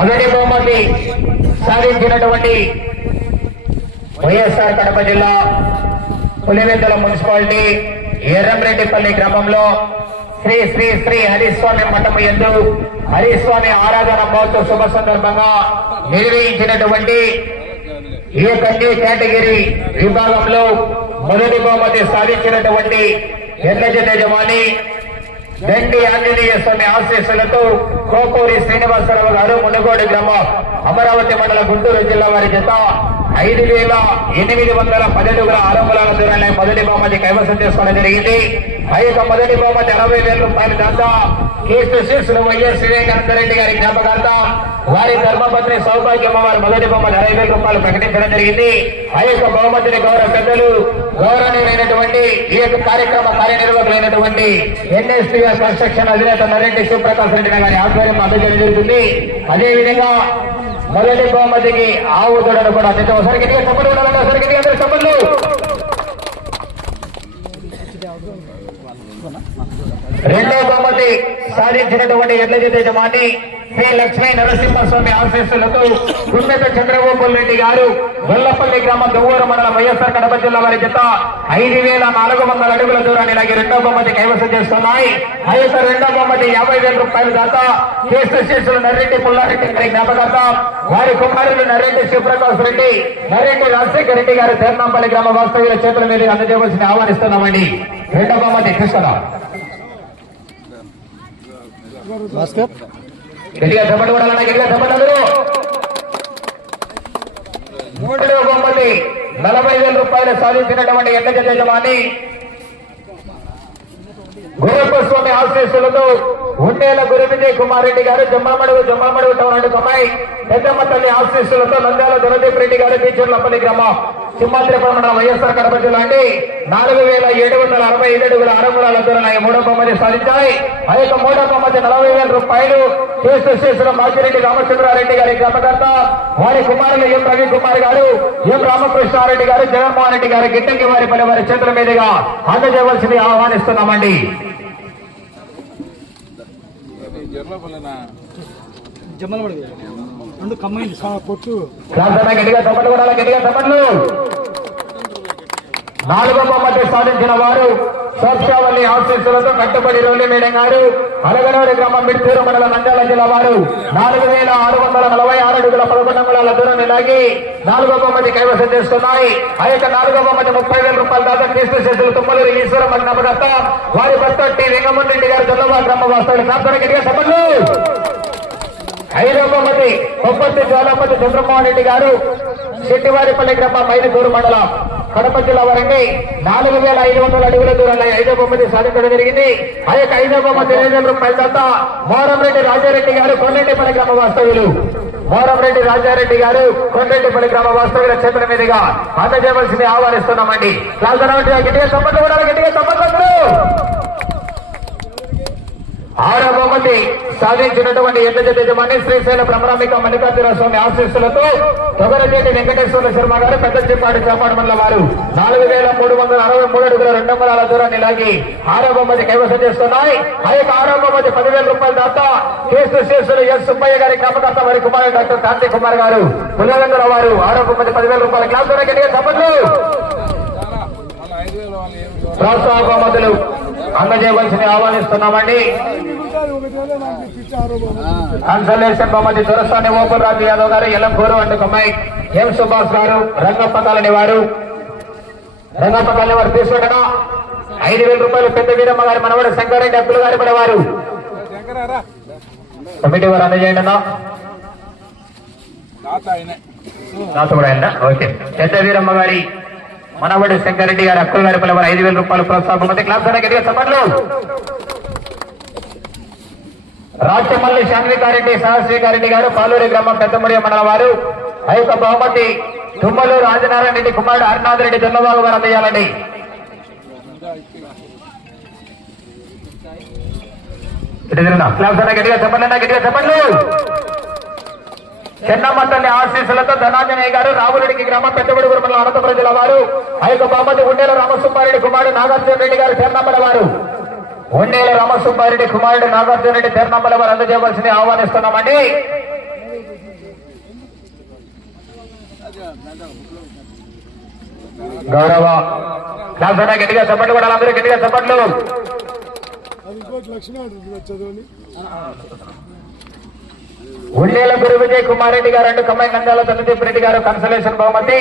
మొదటి బహుమతి సాధించినటువంటి వైఎస్ఆర్ కడప జిల్లా పులివెందుల మున్సిపాలిటీ ఎర్రంరెడ్డిపల్లి గ్రామంలో శ్రీ శ్రీ శ్రీ హరిస్వామి మఠం ఎందు హరిస్వామి ఆరాధన మహోత్సవ శుభ సందర్భంగా నిర్వహించినటువంటి ఈ కన్యూ కేటగిరీ విభాగంలో మొదటి బహుమతి సాధించినటువంటి ఎర్రజ యజమాని దండి ఆంజనేయ స్వామి ఆశీస్సులతో కోపూరి శ్రీనివాసరావు గారు మునుగోడు గ్రామం అమరావతి మండల గుంటూరు జిల్లా వారి జత ఐదు వేల ఎనిమిది వందల పదడుగుల ఆరంభాల దూరాన్ని మొదటి బహుమతి కైవసం చేసుకోవడం జరిగింది. ఆ యొక్క మొదటి బహుమతి అరవై వేల రూపాయల దాకా కేసు శిష్యులు వైఎస్ వివేకానంద రెడ్డి గారి జ్ఞాపకార్థం వారి ధర్మపత్ని సౌభాగ్యమ్మ వారి మొదటి బహుమతి అరవై వేల రూపాయలు ప్రకటించడం జరిగింది. ఆ యొక్క బహుమతిని గౌరవ పెద్దలు గౌరవనీయులైనటువంటి ఈ యొక్క కార్యక్రమ కార్యనిర్వాహకులైనటువంటి ఎన్ఎస్టీఎస్ కన్స్ట్రక్షన్ అధినేత నరేంద్ర శివప్రకాశ్ రెడ్డి గారి ఆధ్వర్యం అందజేయడం జరుగుతుంది. అదేవిధంగా మొదటి బహుమతికి ఆవు దొడను కూడా అందించడం ఒకసారి అందరూ చప్పట్లు. రెండో బహుమతి సాధించినటువంటి ఎడ్ల జత యజమాని శ్రీ లక్ష్మీ నరసింహస్వామి ఆశీస్సులతో గుండెత చంద్రబాబు రెడ్డి గారు గొల్లపల్లి గ్రామం దువ్వూరు మండలం వైఎస్ఆర్ కడప జిల్లా వారి జత ఐదు వేల నాలుగు వందల అడుగుల దూరాన్ని ఇలాగే రెండో బహుమతి కైవసం చేస్తున్నాయి. ఆ యొక్క రెండో బహుమతి యాభై వేల రూపాయల దాకా కేసు శిష్యులు నర్రెడ్డి పుల్లారెడ్డి గారి జ్ఞాపకార్థం వారి కుమారులు నర్రెడ్డి శివప్రకాష్ రెడ్డి నర్రెడ్డి రాజశేఖర రెడ్డి గారు తేర్నాంపల్లి గ్రామ వాస్తవ్యుల చేతుల మీద అందజేయవలసిన ఆహ్వానిస్తున్నామండి. రెండో బహుమతి కృష్ణరావు. భాస్కర్ గట్టిగా దెబ్బలు కొడాలన్నా గట్టిగా దెబ్బలు అందరూ. మూడులో బొమ్మని నలభై వేల రూపాయలు సాధించినటువంటి ఎడ్ల యజమాని గురప్ప ఆశీస్సులతో ఉండేల గురు విజయ్ కుమార్ రెడ్డి గారు జమ్మామడుగు జమ్మామడుగు టౌన్ అండ్ పెద్దమ్మ తల్లి ఆశీస్సులతో నంద్యాల ధనదీప్ రెడ్డి గారు బీచర్లపల్లి గ్రామం. సింహాద్రిపురం మండలం వైఎస్ఆర్ కడప జిల్లా అండి. నాలుగు వేల ఏడు వందల అరవై ఐదు అడుగుల అరంగుళాల దూరం ఈ మూడో బొమ్మని సాధించాయి ఆ యొక్క మూడో బొమ్మతి నలభై వేల రూపాయలు కేసు శేషుల మాచిరెడ్డి రామచంద్రారెడ్డి గారి జ్ఞాపకర్త వారి కుమారులు ఎం రవి కుమార్ గారు ఎం రామకృష్ణారెడ్డి గారు జగన్మోహన్ రెడ్డి గారు గిట్టంగి వారి పని వారి చేతుల మీదుగా అందజేయవలసింది ఆహ్వానిస్తున్నామండి. జమ్మలవాడి రెండు కమ్మైంది. కొట్టు. గట్టిగా చప్పట్లు కొడాలి గట్టిగా చప్పట్లు నాలుగవ బొమ్మతి సాధించిన వారు సోక్షావల్లి ఆశీస్సులతో కట్టుబడి రోడ్డు మేడం గారు అలగనూరి గ్రామం మిడ్తూరు మండల నంద్యాల జిల్లా వారు. నాలుగు వేల ఆరు వందల నలభై ఆరు అడుగుల పదకొండు అంగుళాల దూరం లాగి నాలుగో బొమ్మతి కైవసం చేస్తున్నాయి ఆ యొక్క నాలుగో బొమ్మతి ముప్పై వేల రూపాయల దాకా కేసు శేషులు తుమ్మలూరు ఈశ్వరమ్మ నమ్మకర్త వారి భర్త టి వెంగమన్ రెడ్డి గారు దొల్లవా గ్రామ వాస్తవులు ప్రార్థన గట్టిగా చప్పట్లు ఐదవ బహుమతి కొప్పటి జ్వాలపతి చంద్రమోహన్ రెడ్డి గారు శెట్టివారిపల్లి గ్రామ మైదుకూరు మండలం. కడప జిల్లా వారండి నాలుగు వేల ఐదు వందల అడుగుల దూరంలో ఐదో బొమ్మది సాధించడం జరిగింది. ఆ యొక్క ఐదో బొమ్మ తెలియజేయడం రూపాయల తర్వాత మోరంరెడ్డి రాజారెడ్డి గారు కొండరెడ్డిపల్లి గ్రామ వాస్తవ్యులు. మోరంరెడ్డి రాజారెడ్డి గారు కొండరెడ్డిపల్లి గ్రామ వాస్తవ్యుల చేతుల మీదుగా అందజేయవలసింది ఆహ్వానిస్తున్నామండి. లాల్దన గట్టిగా సంబంధం కూడా గట్టిగా సంబంధం ఆరవ ఒకటి సాధించినటువంటి ఎద్ద జత యజమాని శ్రీశైల భ్రమరామిక మల్లికార్జున స్వామి ఆశీస్సులతో తొగరచేటి వెంకటేశ్వర శర్మ గారు పెద్దచిప్పాడు చేపాడు మండల వారు. నాలుగు వేల మూడు వందల అరవై మూడు అడుగుల రెండు వందల దూరాన్ని లాగి ఆరవ మధ్య కైవసం చేస్తున్నాయి. ఆ యొక్క ఆరవ మధ్య పదివేల రూపాయల దాత కేసు శేషులు ఎస్ సుబ్బయ్య గారి జ్ఞాపకర్త వారి కుమారుడు డాక్టర్ కాంతి కుమార్ గారు పుల్లగంధర వారు ఆరవ మధ్య పదివేల రూపాయల క్లాస్ గట్టిగా చెప్పట్లు అందజేయవలసింది ఆహ్వానిస్తున్నామండి. కన్సల్టేషన్ బహుమతి దొరసాని ఓపర్ రాజు యాదవ్ గారు ఎల్లం గౌరవ అంటూ అమ్మాయి ఎం సుభాష్ గారు రంగప్ప కాలనీ వారు. రంగప్ప కాలనీ వారు తీసుకుంటారా? ఐదు వేల రూపాయలు పెద్ద వీరమ్మ గారి మనవడు శంకరెడ్డి అప్పులు గారి పడే వారు కమిటీ వారు అందజేయండి అన్నా. నాతో కూడా అయిందా ఓకే. పెద్ద వీరమ్మ గారి మనవడు శంకరెడ్డి గారు అక్కుల గారి పిల్లవారు ఐదు వేల రూపాయలు ప్రోత్సాహం బహుమతి క్లాస్ గట్టిగా చెప్పట్లు రాజ్యమల్లి శాంతికారెడ్డి సహశ్రీకారెడ్డి గారు పాలూరి గ్రామం పెద్దమూడి మండల వారు. ఆ యొక్క బహుమతి తుమ్మలూరు ఆంజనారాయణ రెడ్డి కుమారుడు హరినాథ్ రెడ్డి చంద్రబాబు గారు అందజేయాలండి. గట్టిగా చెప్పండి గట్టిగా చెప్పండి. చెన్నమ్మ తల్లి ఆశీస్సులతో ధనాంజనేయ గారు రావులడికి గ్రామం పెద్దగుడుగురు మండలం అనంతపురం జిల్లా వారు ఆ యొక్క బహుమతి ఉండేల రామసుబ్బారెడ్డి కుమారుడు నాగార్జున రెడ్డి గారు చెన్నమ్మల వారు. ఉండేల రామసుబ్బారెడ్డి కుమారుడు నాగార్జున రెడ్డి చెన్నమ్మల వారు అందజేయవలసింది ఆహ్వానిస్తున్నామండి. గౌరవ లాభన గట్టిగా చప్పట్లు కూడా అందరూ గట్టిగా చప్పట్లు. లక్ష్మీ ఉండేల గురు విజయ్ కుమార్ రెడ్డి గారు రెండు కమ్మాయి నందాల తమ్మిదీప్ రెడ్డి గారు కన్సలేషన్ బహుమతి.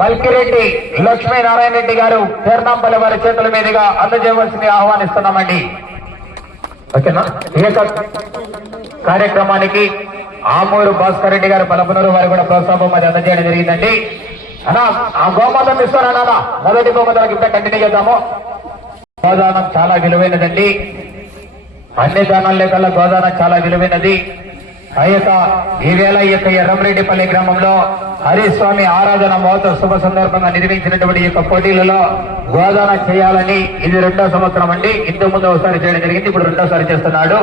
మల్కిరెడ్డి లక్ష్మీనారాయణ రెడ్డి గారు పేర్నాంపల్లి వారి చేతుల మీదుగా అందజేయవలసింది ఆహ్వానిస్తున్నామండి. ఓకేనా? ఈ యొక్క కార్యక్రమానికి ఆమూరు భాస్కర్ రెడ్డి గారు పలపనూరు వారు కూడా ప్రోత్సాహం అది అందజేయడం జరిగిందండి. అన్నా ఆ గోమాతం ఇస్తారా మొదటి గోమాతాలకు ఇంకా కంటిన్యూ చేద్దాము. గోదానం చాలా విలువైనదండి. అన్ని దానాల కల్లా గోదానం చాలా విలువైనది. ఆ యొక్క ఈవేళ ఈ యొక్క ఎర్రంరెడ్డిపల్లి గ్రామంలో హరిస్వామి ఆరాధన మహోత్సవ శుభ సందర్భంగా నిర్మించినటువంటి యొక్క పోటీలలో గోదాన చేయాలని ఇది రెండో సంవత్సరం అండి. ఇంతకు ముందు ఒకసారి చేయడం జరిగింది ఇప్పుడు రెండోసారి చేస్తున్నాడు.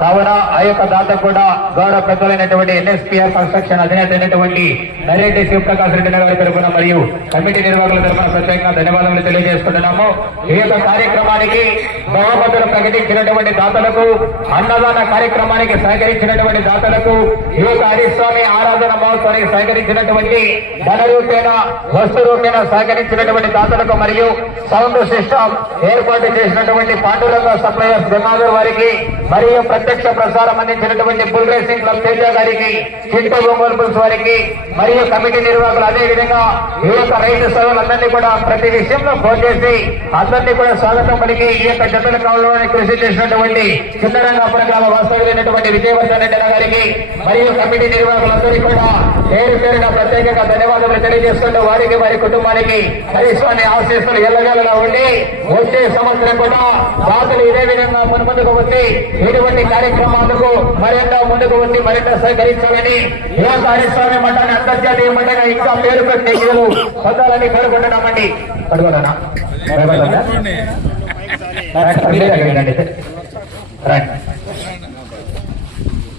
కావున ఆ యొక్క దాత కూడా గౌరవ పెద్దలైనటువంటి ఎన్ఎస్పీఆర్ కన్స్ట్రక్షన్ అధినేత అయినటువంటి నరేటి శివప్రకాశ్ రెడ్డి గారి తరఫున మరియు కమిటీ నిర్వాహకుల తరఫున ప్రత్యేకంగా ధన్యవాదాలు తెలియజేస్తున్నాము ఈ యొక్క కార్యక్రమానికి బహుమతులు ప్రకటించినటువంటి దాతలకు అన్నదాన కార్యక్రమానికి సహకరించినటువంటి దాతలకు ఈ యొక్క హరిస్వామి ఆరాధన మహోత్సవానికి సహకరించినటువంటి ధన రూపేణ వస్తు రూపేణ సహకరించినటువంటి దాతలకు మరియు సౌండ్ సిస్టమ్ ఏర్పాటు చేసినటువంటి పాండురంగ సప్లయర్స్ జమాదూర్ వారికి మరియు ప్రత్యక్ష ప్రసారం అందించినటువంటి బుల్ రేసింగ్ క్లబ్ తేజ గారికి చింటూ ఒంగోలు బుల్స్ వారికి మరియు కమిటీ నిర్వాహకులు అదే విధంగా ఈ యొక్క రైతు సోదరులందరినీ కూడా ప్రతి విషయంలో ఫోన్ చేసి అందరినీ కూడా స్వాగతం పలికి ఈ యొక్క జతల కాలంలో కృషి చేసినటువంటి చిన్నరంగాపురం గ్రామ వాస్తవ్యులైనటువంటి విజయవర్ధన్ రెడ్డి గారికి మరియు కమిటీ నిర్వాహకులందరికీ కూడా పేరు పేరున ప్రత్యేకంగా ధన్యవాదాలు తెలియజేస్తుంటూ వారికి వారి కుటుంబానికి హరీశ్వాన్ని ఆశీస్సులు ఎల్లగలలా ఉండి వచ్చే సంవత్సరం కూడా దాతలు ఇదే విధంగా మున్ముందుకు వచ్చి ఇటువంటి కార్యక్రమాలకు మరింత ముందుకు వచ్చి మరింత సహకరించాలని యువత యొక్క హరిస్వామి అంతర్జాతీయ మఠంగా ఇంకా పేరు పెట్టే ఇరువు పొందాలని కోరుకుంటున్నామండి పడుకోనా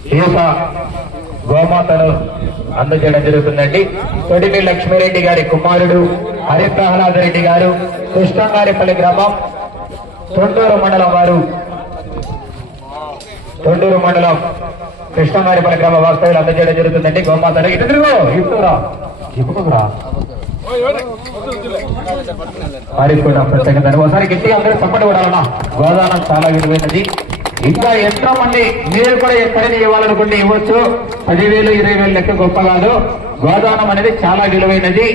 ఈ గోమాతను అందజేయడం జరుగుతుందండి. తొడిమి లక్ష్మీరెడ్డి గారి కుమారుడు హరిప్రహ్లాద రెడ్డి గారు కృష్ణంగారిపల్లి గ్రామం తొండూరు మండలం వారు. తొండూరు మండలం కృష్ణంగారిపల్లి గ్రామ వాస్తవ్యులు అందజేయడం జరుగుతుందండి. గోమాతను ఇటు తిరుగు ఇప్పురా ఇప్పుకురా వారికి కూడా ప్రత్యేకంగా ఒకసారి గట్టిగా అందరూ చప్పటి కొడాలన్నా గోదానం చాలా విలువైనది. ఇంకా ఎంతో మంది మీరు కూడా ఎక్కడైనా ఇవ్వాలనుకుంటే ఇవ్వచ్చు. పదివేలు ఇరవై వేలు లెక్క గొప్ప కాదు. గోదానం అనేది చాలా విలువైనది.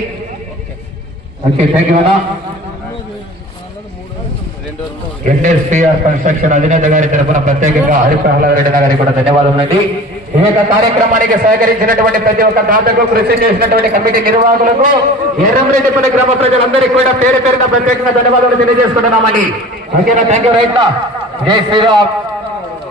ఓకే థ్యాంక్ యూ అన్నా. ఎన్ఎస్పీఆర్ కన్స్ట్రక్షన్ అధినేత గారి తరఫున ప్రత్యేకంగా హరిప్రహ్లాద్ రెడ్డి గారికి కూడా ధన్యవాదములండి. ఈ యొక్క కార్యక్రమానికి సహకరించినటువంటి ప్రతి ఒక్క దాతకు కృషి చేసినటువంటి కమిటీ నిర్వాహకులకు ఎర్రంరెడ్డిపల్లి గ్రామ ప్రజలందరికీ కూడా పేరు పేరున ప్రత్యేకంగా ధన్యవాదాలు తెలియజేసుకుంటున్నామండి. ఓకేనా? థ్యాంక్ యూ రైట్ జై శ్రీరామ్.